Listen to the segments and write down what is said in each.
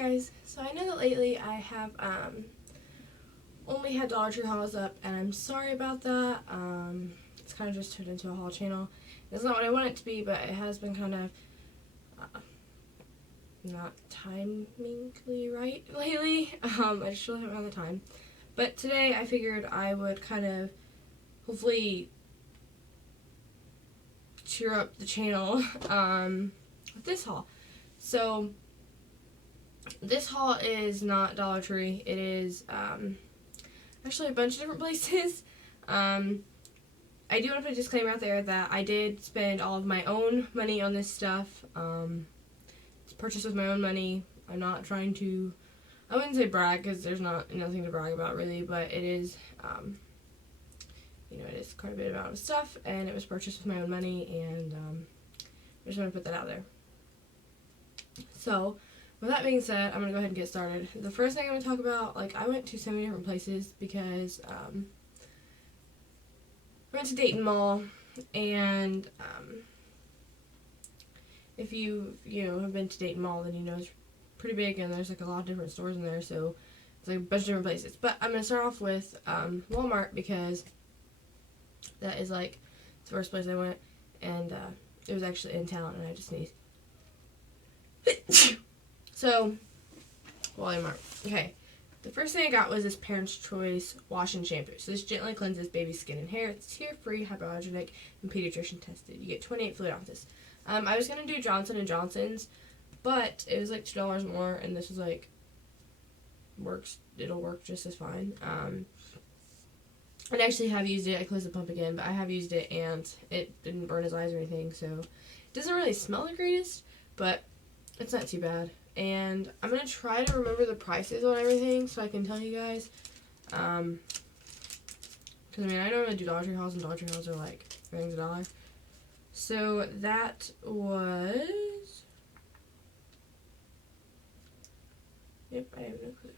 guys, so I know that lately I have only had Dollar Tree hauls up, and I'm sorry about that. It's kind of just turned into a haul channel. It's not what I want it to be, but it has been kind of not timingly right lately. I just really haven't had the time. But today I figured I would kind of hopefully cheer up the channel with this haul. So this haul is not Dollar Tree. It is actually a bunch of different places. I do want to put a disclaimer out there that I did spend all of my own money on this stuff. It's purchased with my own money. I'm not trying to, I wouldn't say brag because there's nothing to brag about really, but it is, it is quite a bit amount of stuff, and it was purchased with my own money, and I just want to put that out there. So, with that being said, I'm going to go ahead and get started. The first thing I'm going to talk about, I went to so many different places because I went to Dayton Mall, and if you have been to Dayton Mall, then you know it's pretty big, and there's a lot of different stores in there, so it's a bunch of different places. But I'm going to start off with Walmart because that is the first place I went, and it was actually in town, and I just sneezed. So, Walmart. Okay. The first thing I got was this Parents' Choice Wash and Shampoo. So this gently cleanses baby's skin and hair. It's tear-free, hypoallergenic, and pediatrician tested. You get 28 fluid ounces. I was going to do Johnson & Johnson's, but it was $2 more, and this was it'll work just as fine. I actually have used it. I closed the pump again, but I have used it, and it didn't burn his eyes or anything, so it doesn't really smell the greatest, but it's not too bad. And I'm going to try to remember the prices on everything so I can tell you guys. Because, I normally do Dollar Tree hauls, and Dollar Tree hauls are everything's $1. So that was... Yep, I have no clue.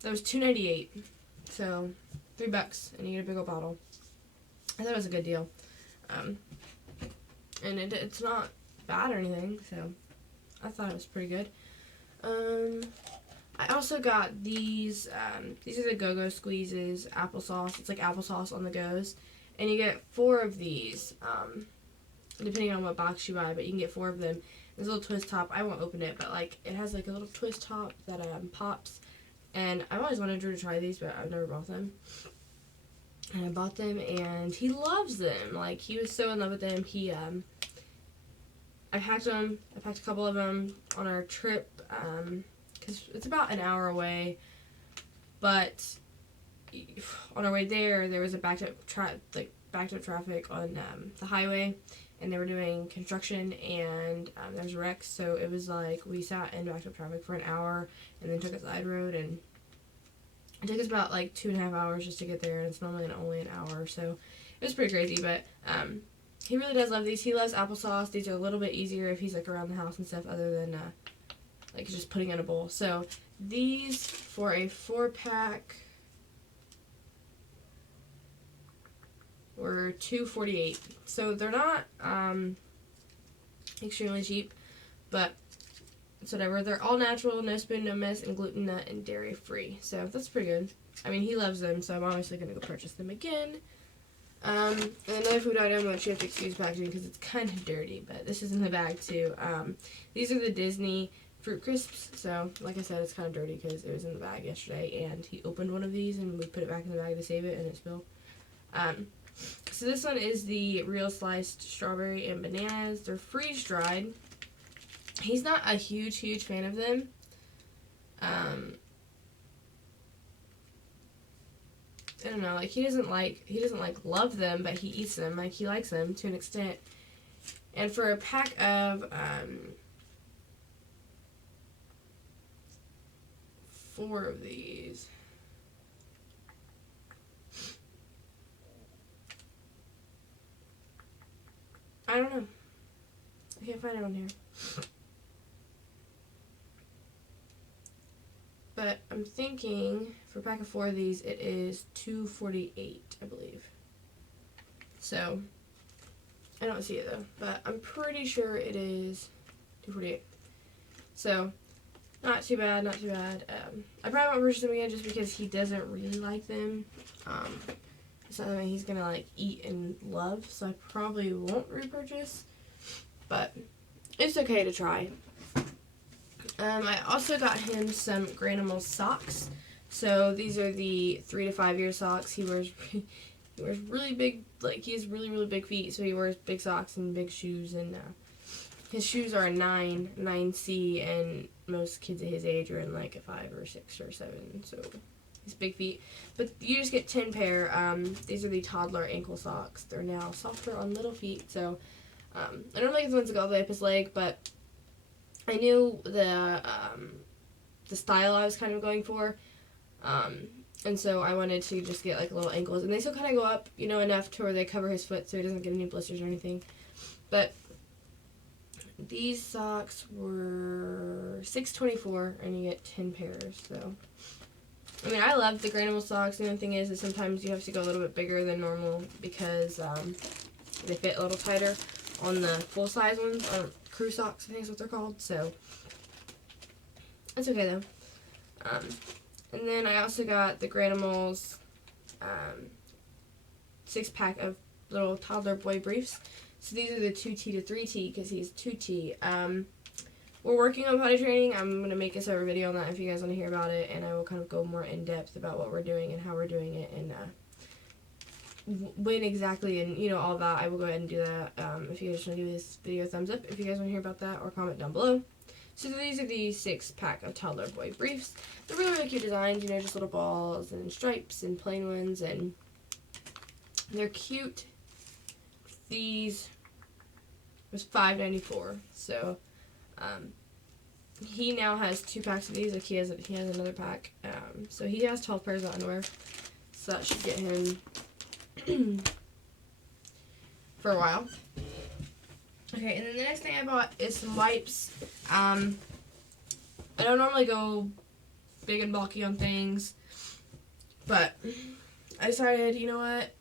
That was $2.98. So, $3, and you get a big old bottle. I thought it was a good deal. And it's not bad or anything, so I thought it was pretty good. I also got these are the Go-Go Squeezes applesauce. It's like applesauce on the goes, and you get 4 of these, depending on what box you buy, but you can get 4 of them. There's a little twist top. I won't open it, but it has a little twist top that pops, and I've always wanted Drew to try these, but I've never bought them. And I bought them, and he loves them. He was so in love with them. I packed them. I packed a couple of them on our trip because it's about an hour away. But on our way there was a backed up traffic on the highway, and they were doing construction, and there was wrecks. So it was we sat in backed up traffic for an hour, and then took a side road, and it took us about 2.5 hours just to get there, and it's normally only an hour. So it was pretty crazy, but he really does love these. He loves applesauce. These are a little bit easier if he's around the house and stuff, other than just putting in a bowl. So these for a 4-pack were $2.48. So they're not extremely cheap, but it's whatever. They're all natural, no spoon, no mess, and gluten, nut, and dairy free. So that's pretty good. He loves them, so I'm obviously going to go purchase them again. And another food item, which you have to excuse packaging because it's kind of dirty, but this is in the bag too. These are the Disney Fruit Crisps. So, like I said, it's kind of dirty because it was in the bag yesterday, and he opened one of these, and we put it back in the bag to save it, and it spilled. So this one is the real sliced strawberry and bananas. They're freeze dried. He's not a huge fan of them. I don't know, he doesn't love them, but he eats them. He likes them to an extent. And for a pack of 4 of these, I don't know. I can't find it on here. But I'm thinking for a pack of 4 of these, it is $2.48, I believe. So I don't see it though, but I'm pretty sure it is $2.48. So, not too bad, not too bad. I probably won't purchase them again just because he doesn't really like them. It's not something he's gonna like eat and love, so I probably won't repurchase. But it's okay to try. I also got him some Granimal socks. So these are the 3 to 5 year socks. He wears really big, like he has really big feet, so he wears big socks and big shoes, and his shoes are a 9C, and most kids at his age are in like a 5 or 6 or 7, so he's big feet. But you just get 10 pair. These are the toddler ankle socks. They're now softer on little feet, so I normally get the ones that go all the way up his leg, but I knew the style I was kind of going for, and so I wanted to just get like little ankles, and they still kind of go up, you know, enough to where they cover his foot so he doesn't get any blisters or anything. But these socks were $6.24, and you get 10 pairs. So, I mean, I love the Granimal socks. The only thing is sometimes you have to go a little bit bigger than normal because they fit a little tighter on the full size ones, or crew socks, I think is what they're called. So that's okay though. And then I also got the Granimals 6-pack of little toddler boy briefs. So these are the 2T to 3T because he's 2T. We're working on potty training. I'm going to make a separate video on that if you guys want to hear about it, and I will kind of go more in depth about what we're doing and how we're doing it, and when exactly, and you know, all that. I will go ahead and do that. If you guys want to give this video a thumbs up if you guys want to hear about that, or comment down below. So these are the 6-pack of toddler boy briefs. They're really cute designs, you know, just little balls and stripes and plain ones, and they're cute. These was $5.94. So he now has 2 packs of these. Like he has another pack. So he has 12 pairs of underwear. So that should get him for a while. Okay, and then the next thing I bought is some wipes. I don't normally go big and bulky on things, but I decided, you know what,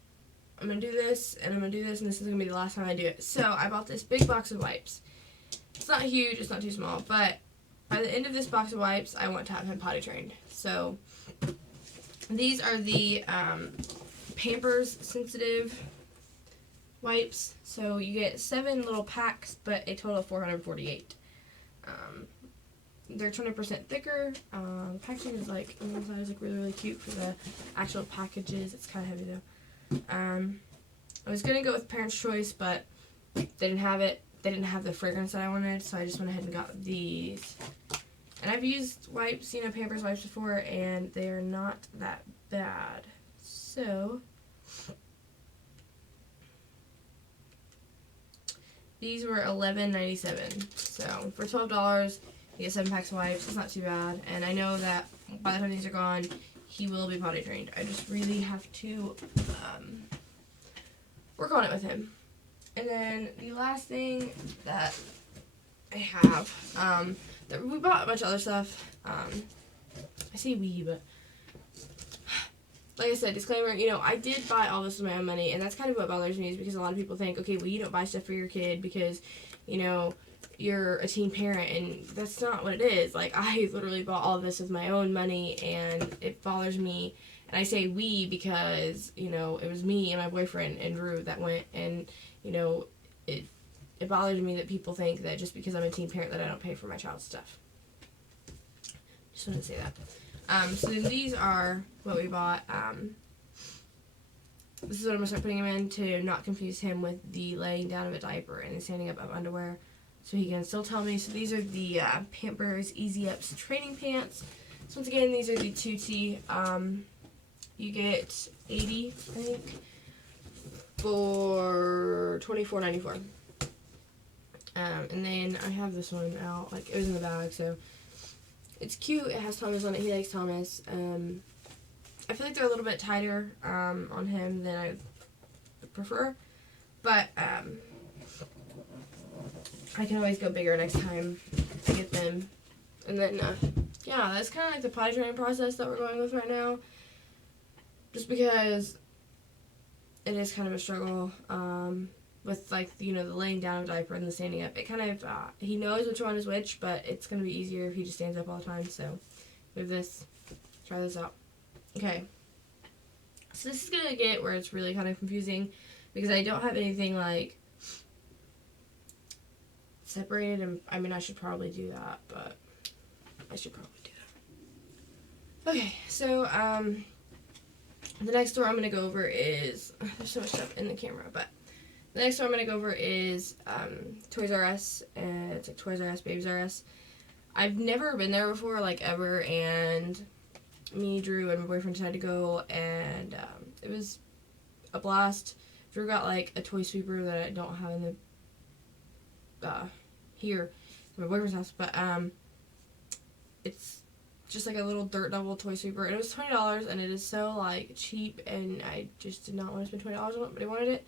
I'm going to do this, and I'm going to do this, and this is going to be the last time I do it. So I bought this big box of wipes. It's not huge, it's not too small, but by the end of this box of wipes, I want to have him potty trained. So these are the Pampers Sensitive wipes. So you get 7 little packs, but a total of 448. They're 20% thicker. The packaging is like, inside is like really cute for the actual packages. It's kind of heavy though. I was gonna go with Parents' Choice, but they didn't have it. They didn't have the fragrance that I wanted, so I just went ahead and got these. And I've used wipes, you know, Pampers wipes before, and they are not that bad. So these were $11.97. So for $12, you get 7 packs of wipes. It's not too bad. And I know that by the time these are gone, he will be potty trained. I just really have to work on it with him. And then the last thing that I have, we bought a bunch of other stuff. I say we, but like I said, disclaimer, you know, I did buy all this with my own money, and that's kind of what bothers me, is because a lot of people think, okay, well, you don't buy stuff for your kid because, you know, you're a teen parent, and that's not what it is. Like, I literally bought all of this with my own money, and it bothers me. And I say we because, you know, it was me and my boyfriend and Drew that went, and, you know, it bothers me that people think that just because I'm a teen parent that I don't pay for my child's stuff. Just wanted to say that. So these are what we bought. This is what I'm going to start putting him in to not confuse him with the laying down of a diaper and the standing up of underwear, so he can still tell me. So these are the Pampers Easy Ups training pants. So once again, these are the 2T. You get 80, I think, for $24.94. And then I have this one out. Like, it was in the bag, so it's cute. It has Thomas on it. He likes Thomas. I feel like they're a little bit tighter on him than I prefer, but I can always go bigger next time I get them. And then, yeah, that's kind of like the potty training process that we're going with right now, just because it is kind of a struggle with like, you know, the laying down of a diaper and the standing up. It kind of, he knows which one is which, but it's going to be easier if he just stands up all the time. So we have this. Try this out. Okay. So this is going to get where it's really kind of confusing because I don't have anything like separated. And I mean, I should probably do that, but I should probably do that. Okay, so the next store I'm going to go over is, there's so much stuff in the camera, but the next store I'm going to go over is Toys R Us, and it's like Toys R Us, Babies R Us. I've never been there before, like, ever, and me, Drew, and my boyfriend decided to go, and it was a blast. Drew got, like, a toy sweeper that I don't have in the, here, in my boyfriend's house, but, it's just, like, a little dirt double toy sweeper, and it was $20, and it is so, like, cheap, and I just did not want to spend $20 on it, but he wanted it,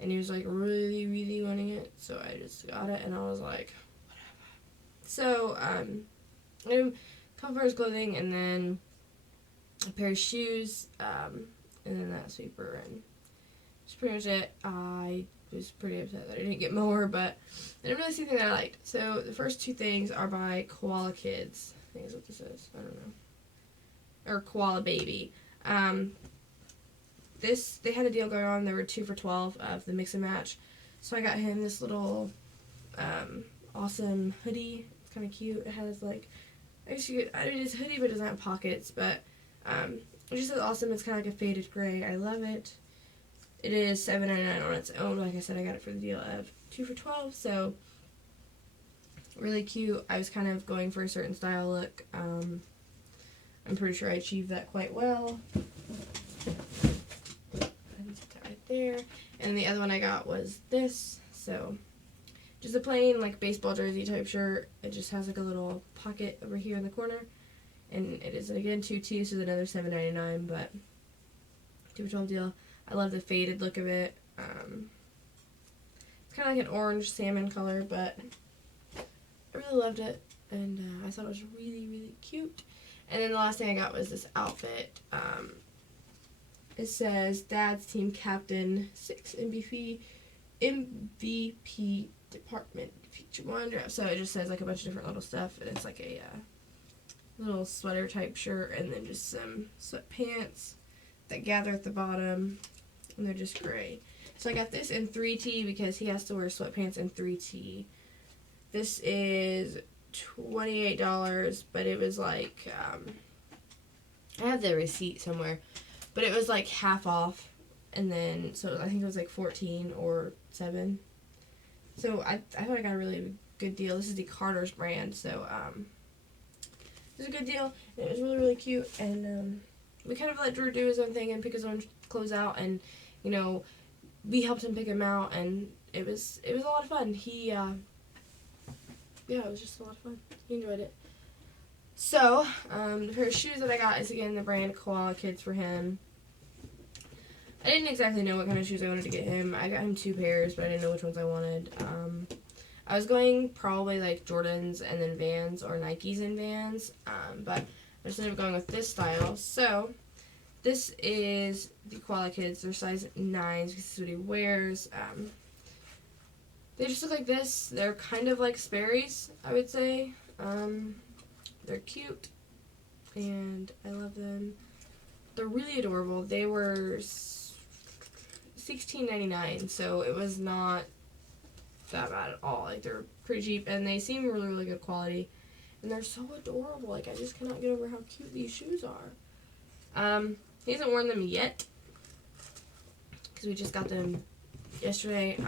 and he was, like, really, really wanting it, so I just got it, and I was like, whatever. So, a couple pairs of clothing, and then a pair of shoes, and then that sweeper, and that's pretty much it. I was pretty upset that I didn't get more, but I didn't really see anything that I liked. So the first two things are by Koala Kids. I think is what this is. I don't know. Or Koala Baby. They had a deal going on. There were 2 for $12 of the mix and match. So I got him this little awesome hoodie. It's kind of cute. It has like, it's a hoodie, but it doesn't have pockets, but it just says awesome. It's kind of like a faded gray. I love it. It is $7.99 on its own. Like I said, I got it for the deal of 2 for $12, so really cute. I was kind of going for a certain style look. I'm pretty sure I achieved that quite well. Put that right there. And the other one I got was this. So just a plain like baseball jersey type shirt. It just has like a little pocket over here in the corner. And it is, again, 2 so another $7.99, but 2 for $12 deal. I love the faded look of it. It's kind of like an orange salmon color, but I really loved it, and I thought it was really, really cute. And then the last thing I got was this outfit. It says Dad's Team Captain 6 MVP Department Feature 1. So it just says like a bunch of different little stuff, and it's like a little sweater type shirt, and then just some sweatpants that gather at the bottom, and they're just gray. So I got this in 3T because he has to wear sweatpants in 3T. This is $28, but it was like, I have the receipt somewhere, but it was like half off, and then, so I think it was like 14 or 7. So I thought I got a really good deal. This is the Carter's brand, so, it was a good deal, and it was really, really cute, and, we kind of let Drew do his own thing and pick his own clothes out, and, you know, we helped him pick them out, and it was a lot of fun. He, yeah, it was just a lot of fun. He enjoyed it. So, the pair of shoes that I got is, again, the brand Koala Kids for him. I didn't exactly know what kind of shoes I wanted to get him. I got him 2 pairs, but I didn't know which ones I wanted. I was going probably, like, Jordans and then Vans or Nikes and Vans, but I just ended up going with this style. So, this is the Koala Kids. They're size 9s because this is what he wears. They just look like this. They're kind of like Sperry's, I would say. They're cute, and I love them. They're really adorable. They were $16.99, so it was not that bad at all. Like, they're pretty cheap, and they seem really, really good quality. And they're so adorable. Like, I just cannot get over how cute these shoes are. He hasn't worn them yet, because we just got them yesterday. He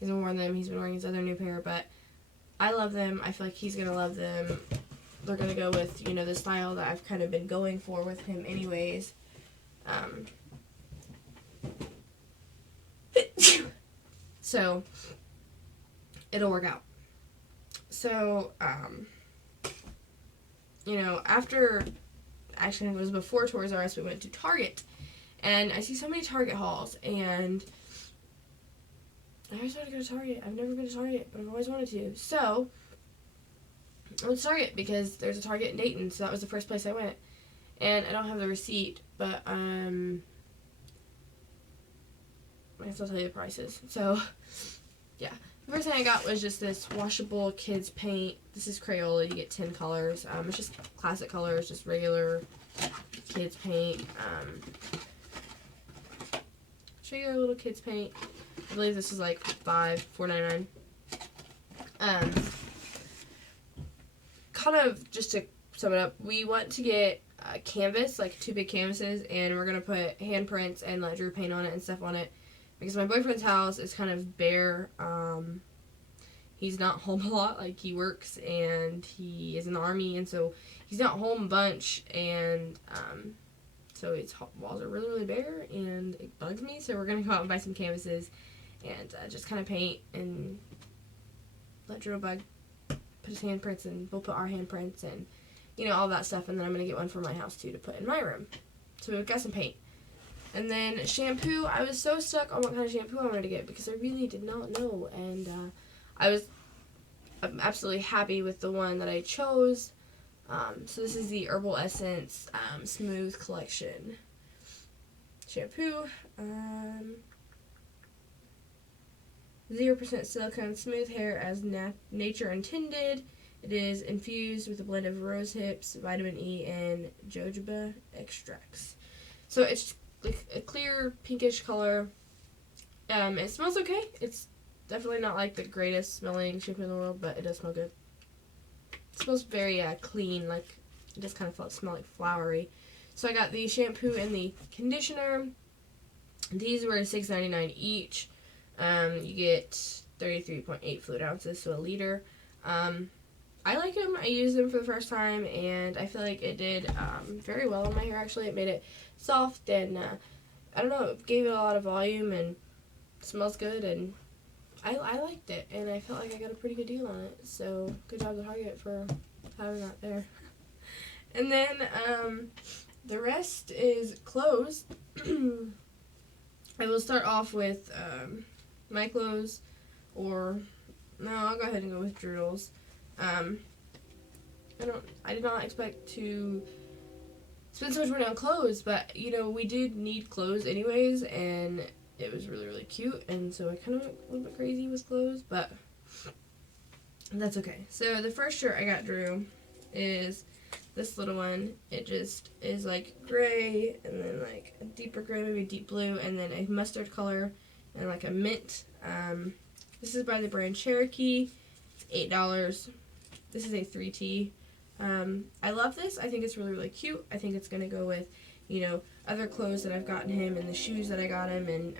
hasn't worn them. He's been wearing his other new pair, but I love them. I feel like he's going to love them. They're going to go with, you know, the style that I've kind of been going for with him anyways. So, it'll work out. So, you know, actually it was before Toys R Us, we went to Target. And I see so many Target hauls, and I always want to go to Target. I've never been to Target, but I've always wanted to. So, I went to Target because there's a Target in Dayton, so that was the first place I went. And I don't have the receipt, but, my I guess I'll tell you the prices. So, yeah. The first thing I got was just this washable kids paint. This is Crayola. You get 10 colors. It's just classic colors, just regular kids paint. Regular little kids paint. I believe this is like $4.99. Kind of just to sum it up, we want to get a canvas, like 2 big canvases, and we're gonna put handprints and like Drew paint on it and stuff on it. Because my boyfriend's house is kind of bare. He's not home a lot. Like, he works and he is in the Army, and so he's not home a bunch. And so his walls are really, really bare, and it bugs me. So we're gonna go out and buy some canvases and just kind of paint and let Drew put his handprints, and we'll put our handprints and all that stuff. And then I'm gonna get one for my house too to put in my room. So we've got some paint. And then shampoo, I was so stuck on what kind of shampoo I wanted to get because I really did not know. And I'm absolutely happy with the one that I chose. So this is the Herbal Essence Smooth Collection shampoo. 0% silicone, smooth hair as nature intended. It is infused with a blend of rose hips, vitamin E, and jojoba extracts. So it's like a clear pinkish color. It smells okay. It's definitely not like the greatest smelling shampoo in the world, but it does smell good. It smells very clean, like it just kind of smell like flowery. So I got the shampoo and the conditioner. These were $6.99 each. You get 33.8 fluid ounces, so a liter. I like them. I used them for the first time, and I feel like it did very well on my hair, actually. It made it soft, and I don't know, it gave it a lot of volume, and smells good, and I liked it, and I felt like I got a pretty good deal on it. So good job to Target for having that there. And then the rest is clothes. I will start off with my clothes, or no, I'll go ahead and go with Drew's. I did not expect to spend so much money on clothes, but we did need clothes anyways, and it was really, really cute, and so I kind of went a little bit crazy with clothes, but that's okay. So the first shirt I got Drew is this little one. It just is like gray, and then like a deeper gray, maybe a deep blue, and then a mustard color, and like a mint. This is by the brand Cherokee. It's $8. This is a 3T. I love this. I think it's really, really cute. I think it's going to go with, other clothes that I've gotten him and the shoes that I got him. And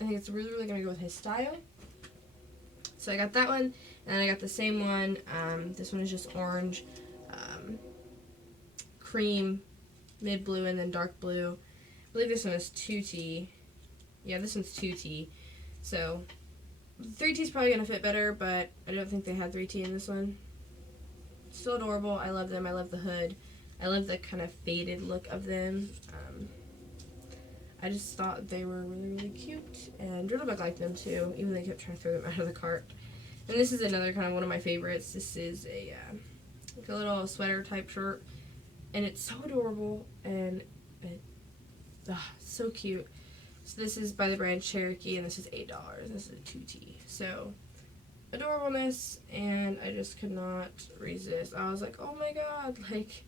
I think it's really, really going to go with his style. So I got that one. And I got the same one. This one is just orange, cream, mid blue, and then dark blue. I believe this one is 2T. Yeah, this one's 2T. So 3T is probably going to fit better, but I don't think they had 3T in this one. Still adorable. I love them. I love the hood. I love the kind of faded look of them. I just thought they were really, really cute. And Driddlebuck liked them too, even though they kept trying to throw them out of the cart. And this is another kind of one of my favorites. This is a like a little sweater type shirt. And it's so adorable. And so cute. So this is by the brand Cherokee, and this is $8. This is a 2T. So adorableness, and I just could not resist. I was like, oh my god, like,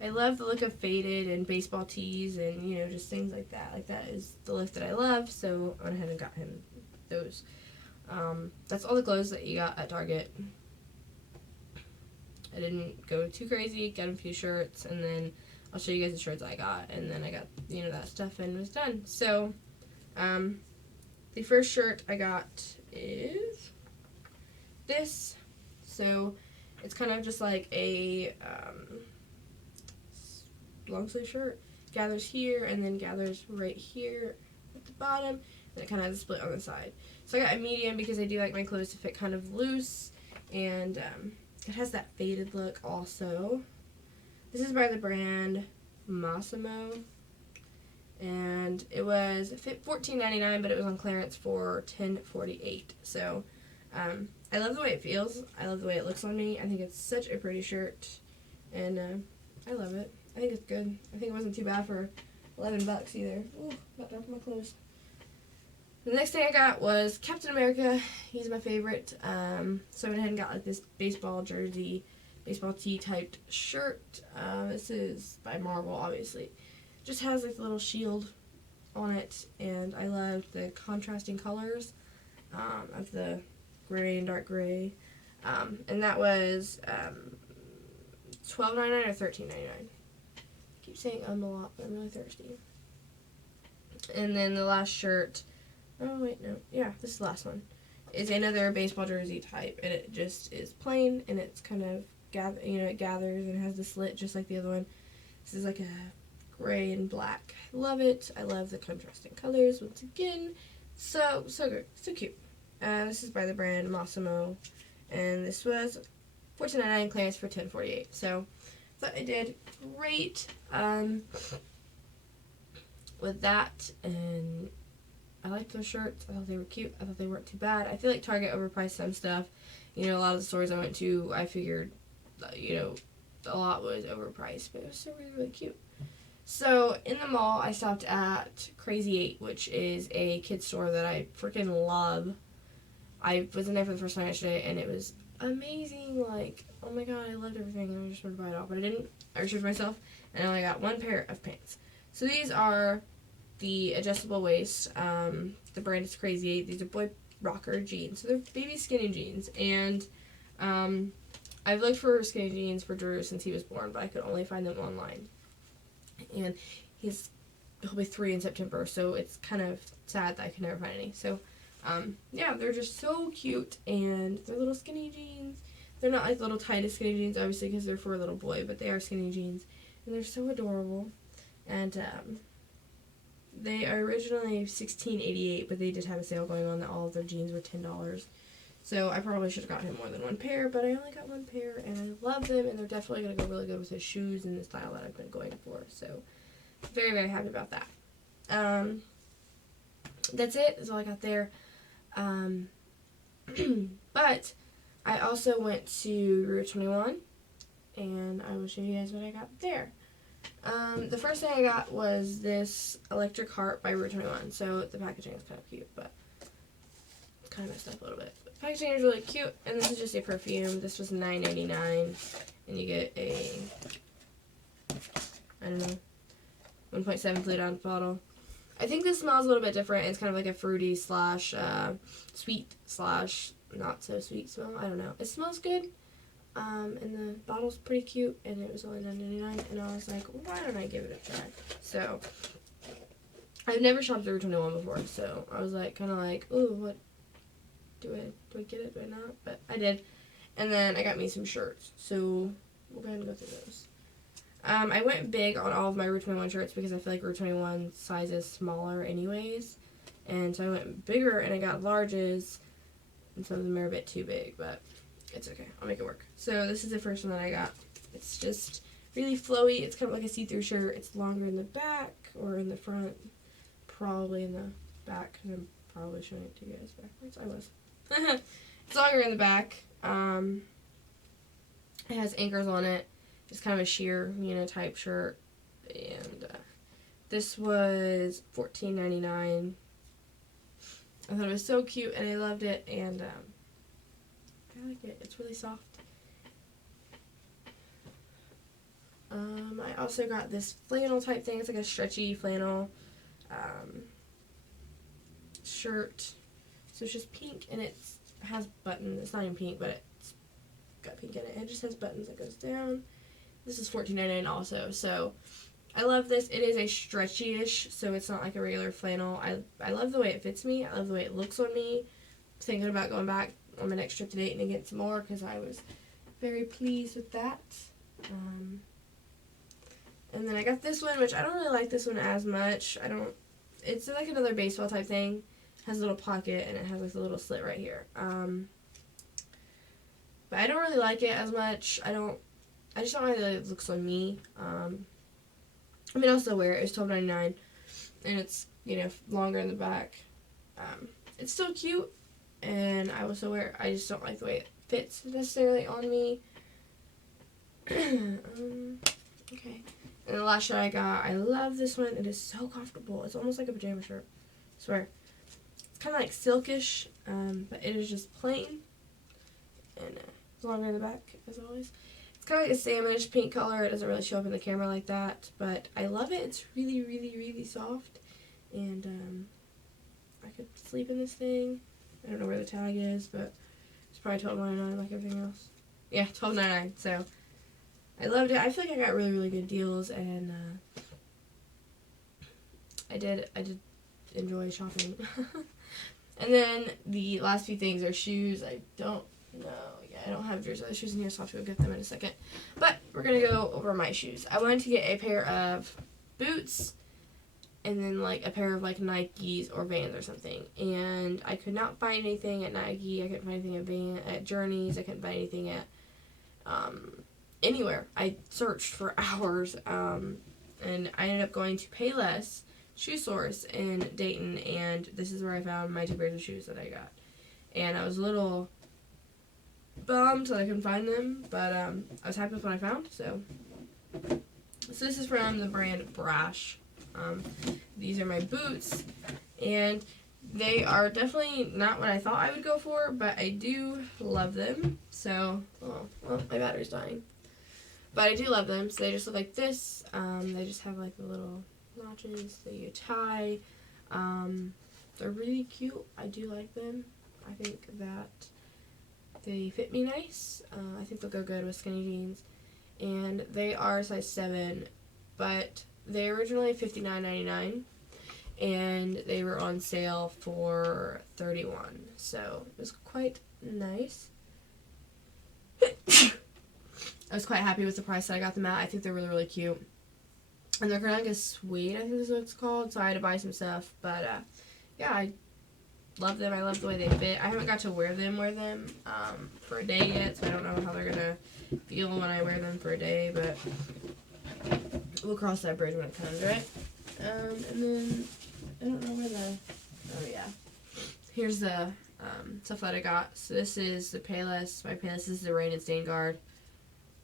I love the look of faded and baseball tees and, just things like that. Like, that is the look that I love, so I went ahead and got him those. That's all the clothes that you got at Target. I didn't go too crazy, got him a few shirts, and then I'll show you guys the shirts I got, and then I got, that stuff and was done. So, the first shirt I got is this. So it's kind of just like a long sleeve shirt. Gathers here and then gathers right here at the bottom, and it kind of has a split on the side. So I got a medium because I do like my clothes to fit kind of loose, and it has that faded look also. This is by the brand Massimo, and it was $14.99, but it was on clearance for $10.48. So I love the way it feels. I love the way it looks on me. I think it's such a pretty shirt, and I love it. I think it's good. I think it wasn't too bad for $11 either. Ooh, about to drop my clothes. The next thing I got was Captain America. He's my favorite. So I went ahead and got like this baseball jersey, baseball tee typed shirt. This is by Marvel, obviously. Just has like a little shield on it, and I love the contrasting colors of the gray and dark gray. And that was $12.99 or $13.99. I keep saying a lot, but I'm really thirsty. And then the last shirt, oh wait, no, yeah, this is the last one, is another baseball jersey type, and it just is plain, and it's kind of it gathers and has the slit just like the other one. This is like a gray and black. I love it. I love the contrasting colors once again. So good, so cute. This is by the brand Massimo, and this was $14.99 clearance for $10.48. So thought I did great with that, and I liked those shirts. I thought they were cute. I thought they weren't too bad. I feel like Target overpriced some stuff. A lot of the stores I went to, I figured, a lot was overpriced, but it was still really, really cute. So in the mall, I stopped at Crazy 8, which is a kids store that I freaking love. I was in there for the first time yesterday, and it was amazing. Like, oh my god, I loved everything, and I just wanted to buy it all, but I didn't. I restricted myself, and I only got one pair of pants. So these are the adjustable waist. The brand is Crazy 8. These are boy rocker jeans. So they're baby skinny jeans. And I've looked for skinny jeans for Drew since he was born, but I could only find them online. And he'll be 3 in September, so it's kind of sad that I could never find any. So, yeah, they're just so cute, and they're little skinny jeans. They're not like little tightest skinny jeans, obviously, because they're for a little boy, but they are skinny jeans, and they're so adorable. And they are originally $16.88, but they did have a sale going on that all of their jeans were $10. So I probably should have got him more than one pair, but I only got one pair, and I love them, and they're definitely going to go really good with his shoes and the style that I've been going for. So very, very happy about that. That's it. That's all I got there. But I also went to Route 21, and I will show you guys what I got there. The first thing I got was this electric heart by Route 21. So the packaging is kind of cute, but it's kind of messed up a little bit. But the packaging is really cute, and this is just a perfume. This was $9.99, and you get a, I don't know, 1.7 fluid ounce bottle. I think this smells a little bit different. It's kind of like a fruity slash sweet slash not so sweet smell. I don't know. It smells good. And the bottle's pretty cute, and it was only $9.99, and I was like, why don't I give it a try? So, I've never shopped at Route 21 before, so I was like, kind of like, ooh, what, do I get it, do I not? But I did, and then I got me some shirts, so we'll go ahead and go through those. I went big on all of my Route 21 shirts because I feel like Route 21 size is smaller anyways, and so I went bigger, and I got larges, and some of them are a bit too big, but it's okay. I'll make it work. So this is the first one that I got. It's just really flowy. It's kind of like a see-through shirt. It's longer in the back or in the front. Probably in the back because I'm probably showing it to you guys backwards. I was. It's longer in the back. It has anchors on it. It's kind of a sheer, type shirt. And this was $14.99. I thought it was so cute and I loved it. And I like it. It's really soft. I also got this flannel type thing. It's like a stretchy flannel shirt. So it's just pink, and it has buttons. It's not even pink, but it's got pink in it. It just has buttons that goes down. This is $14.99 also. So I love this. It is a stretchy-ish, so it's not like a regular flannel. I love the way it fits me. I love the way it looks on me. Thinking about going back on my next trip to Dayton and get some more because I was very pleased with that. And then I got this one, which I don't really like this one as much. It's like another baseball type thing. It has a little pocket and it has like a little slit right here. But I don't really like it as much. I just don't like the way it looks on me. I'll still wear it. It's $12.99 and it's, longer in the back. It's still cute. And I will still wear it. I just don't like the way it fits necessarily on me. Okay. And the last shirt I got, I love this one. It is so comfortable. It's almost like a pajama shirt. I swear. It's kind of like silkish, but it is just plain. And it's longer in the back, as always. It's kind of like a salmonish pink color. It doesn't really show up in the camera like that, but I love it. It's really, really, really soft. And I could sleep in this thing. I don't know where the tag is, but it's probably $12.99 like everything else. Yeah, $12.99. So I loved it. I feel like I got really, really good deals, and I did enjoy shopping. And then the last few things are shoes. I don't know. Yeah, I don't have yours other shoes in here, so I'll have to go get them in a second. But we're going to go over my shoes. I wanted to get a pair of boots and then like a pair of like Nikes or Vans or something. And I could not find anything at Nike. I couldn't find anything at Journeys. I couldn't find anything at anywhere. I searched for hours. And I ended up going to Payless Shoe Source in Dayton, and this is where I found my 2 pairs of shoes that I got. And I was a little bummed that I couldn't find them, but I was happy with what I found. So this is from the brand Brash. These are my boots, and they are definitely not what I thought I would go for, but I do love them. So, well, my battery's dying. But I do love them. So they just look like this. They just have like the little notches that you tie. They're really cute. I do like them. I think that they fit me nice. I think they'll go good with skinny jeans. And they are size 7, but they originally $59.99, and they were on sale for $31. So it was quite nice. I was quite happy with the price that I got them at. I think they're really, really cute. And they're kind of like a suede, I think is what it's called. So I had to buy some stuff. But, yeah, I love them. I love the way they fit. I haven't got to wear them for a day yet. So I don't know how they're going to feel when I wear them for a day. But we'll cross that bridge when it comes, right? And then, I don't know where oh, yeah. Here's the stuff that I got. So this is the Payless. My Payless is the Rain and Stain Guard.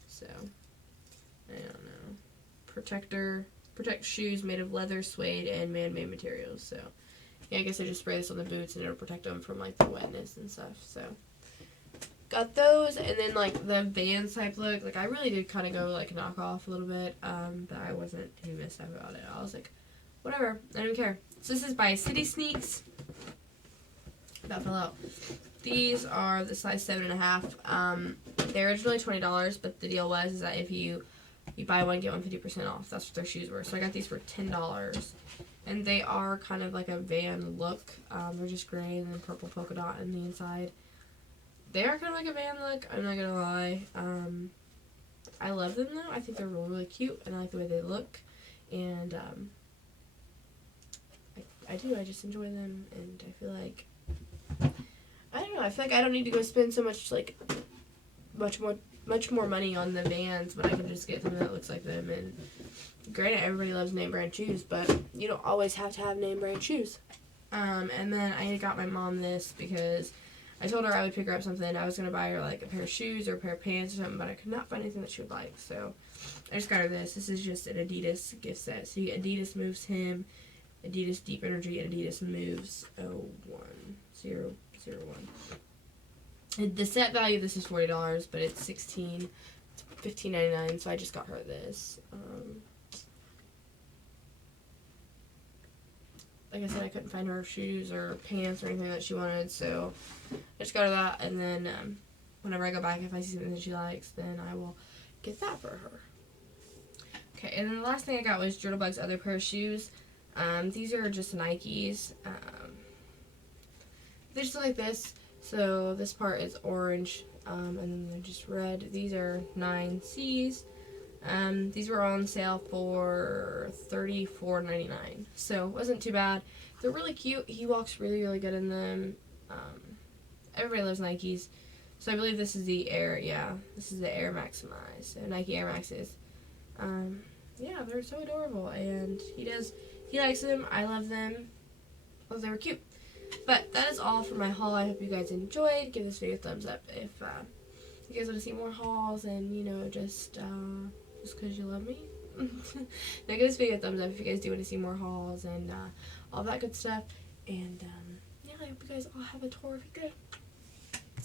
So, I don't know. Protect shoes made of leather, suede, and man-made materials. So, yeah, I guess I just spray this on the boots and it'll protect them from, like, the wetness and stuff. So, got those. And then, like, the Vans type look. Like, I really did kind of go, like, knock off a little bit. But I wasn't too messed up about it. I was like, whatever. I don't care. So, this is by City Sneaks. That fell out. These are the size 7.5. They're originally $20, but the deal was that if you buy one, get one 50% off. That's what their shoes were. So I got these for $10. And they are kind of like a Van look. They're just gray and then purple polka dot on the inside. They are kind of like a Van look, I'm not going to lie. I love them though. I think they're really, really cute, and I like the way they look. And I do. I just enjoy them, and I feel like I don't know. I feel like I don't need to go spend so much, like, much more money on the Vans when I can just get something that looks like them. And granted, everybody loves name brand shoes, but you don't always have to have name brand shoes. And then I got my mom this because I told her I would pick her up something. I was going to buy her, like, a pair of shoes or a pair of pants or something, but I could not find anything that she would like. So I just got her this. This is just an Adidas gift set. So you get Adidas Moves Him, Adidas Deep Energy, and Adidas Moves 01001. The set value of this is $40, but it's $15.99, so I just got her this. Like I said, I couldn't find her shoes or pants or anything that she wanted, so I just got her that, and then whenever I go back, if I see something that she likes, then I will get that for her. Okay, and then the last thing I got was Jittlebug's other pair of shoes. These are just Nikes. They just look like this. So this part is orange, and then they're just red. These are 9Cs. These were on sale for $34.99. So it wasn't too bad. They're really cute. He walks really, really good in them. Everybody loves Nikes. So I believe this is the Air, this is the Air Maximize. So Nike Air Maxes. Yeah, they're so adorable, and he likes them. I love them. Oh, they were cute. But that is all for my haul. I hope you guys enjoyed. Give this video a thumbs up if you guys want to see more hauls, and, you know, just because you love me. Now give this video a thumbs up if you guys do want to see more hauls and all that good stuff. And, yeah, like hope you guys all have a terrific day.